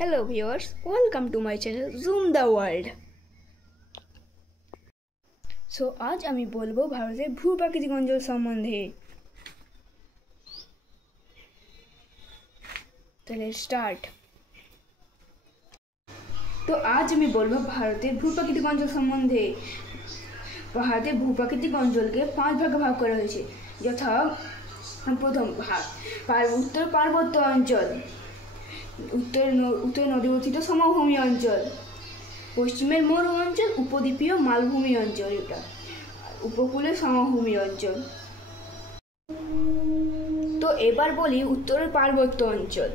Hello viewers, welcome to my channel Zoom the World. So आज আমি বলবো ভারতের ভূপ্রাকৃতিক অঞ্চল সম্বন্ধে। তাহলে স্টার্ট। তো আজ আমি বলবো ভারতের ভূপ্রাকৃতিক অঞ্চল সম্বন্ধে। ভারতের ভূপ্রাকৃতিক অঞ্চলকে 5 ভাগে ভাগ করা হয়েছে, যথা প্রথম ভাগ উত্তর পার্বত্য অঞ্চল, উত্তর নদীবর্তিত সমভূমি অঞ্চল, পশ্চিমের মরু অঞ্চল, উপদ্বীপীয় মালভূমি অঞ্চল, এটা উপকূলের সমভূমি অঞ্চল। তো এবার বলি উত্তরের পার্বত্য অঞ্চল।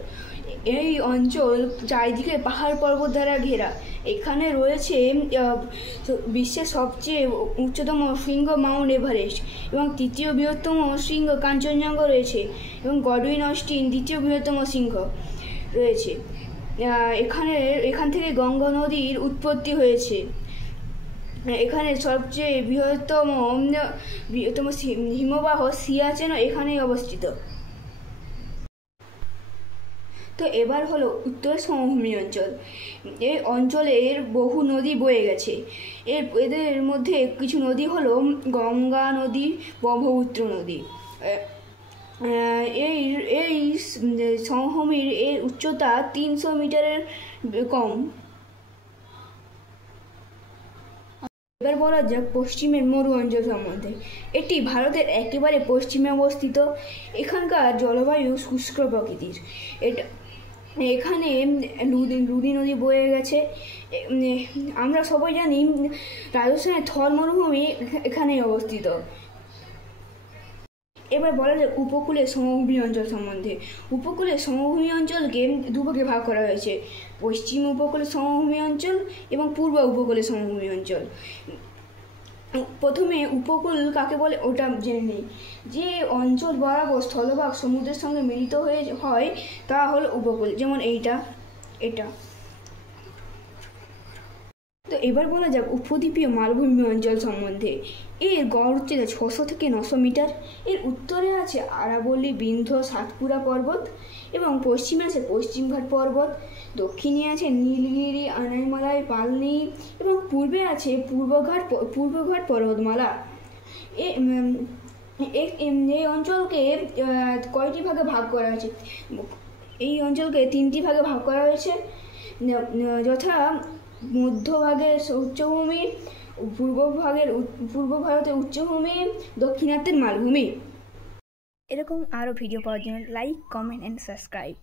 এই অঞ্চল চারিদিকে পাহাড় পর্বত দ্বারা ঘেরা। এখানে রয়েছে বিশ্বের সবচেয়ে উচ্চতম শৃঙ্গ মাউন্ট এভারেস্ট এবং তৃতীয় বৃহত্তম শৃঙ্গ কাঞ্চনজঙ্ঘা রয়েছে, এবং গডউইন অস্টিন দ্বিতীয় বৃহত্তম শৃঙ্গ রয়েছে। এখান থেকে গঙ্গা নদীর উৎপত্তি হয়েছে। এখানে সবচেয়ে বৃহত্তম হিমবাহ সিয়াচেনও এখানেই অবস্থিত। তো এবার হলো উত্তর সমভূমি অঞ্চল। এই অঞ্চলের বহু নদী বয়ে গেছে। এদের মধ্যে কিছু নদী হলো গঙ্গা নদী, ব্রহ্মপুত্র নদী। এই সমভূমির এর উচ্চতা 300 মিটারের কম। এবার বলা যাক পশ্চিমের মরু অঞ্চল সম্বন্ধে। এটি ভারতের একেবারে পশ্চিমে অবস্থিত। এখানকার জলবায়ু শুষ্ক প্রকৃতির। এখানে লুনি নদী বয়ে গেছে। আমরা সবাই জানি রাজস্থানের থর মরুভূমি এখানেই অবস্থিত। এবার বলা যাক উপকূলের সমভূমি অঞ্চল সম্বন্ধে। উপকূলের সমভূমি অঞ্চলকে দুভাগে ভাগ করা হয়েছে, পশ্চিম উপকূলের সমভূমি অঞ্চল এবং পূর্ব উপকূলের সমভূমি অঞ্চল। প্রথমে উপকূল কাকে বলে ওটা জেনে নিই। যে অঞ্চল বরাবর স্থলভাগ সমুদ্রের সঙ্গে মিলিত হয় তা হলো উপকূল, যেমন এটা। তো এবার বলা যাক উপদ্বীপীয় মালভূমি অঞ্চল সম্বন্ধে। এর গড় উচ্চতা 600 থেকে 900 মিটার। এর উত্তরে আছে আরাবল্লী, বিন্ধ্য, সাতপুরা পর্বত, এবং পশ্চিমে আছে পশ্চিমঘাট পর্বত, দক্ষিণে আছে নীলগিরি, আনাইমালাই, পালনি, এবং পূর্বে আছে পূর্বঘাট পর্বতমালা। এই অঞ্চলকে কয়টি ভাগে ভাগ করা হয়েছে? এই অঞ্চলকে 3টি ভাগে ভাগ করা হয়েছে, যথা মধ্যভাগে উচ্চভূমি, পূর্ব ভারতের উচ্চভূমি, দক্ষিণাত্যের মালভূমি। এরকম আরও ভিডিও পাওয়ার জন্য লাইক, কমেন্ট অ্যান্ড সাবস্ক্রাইব।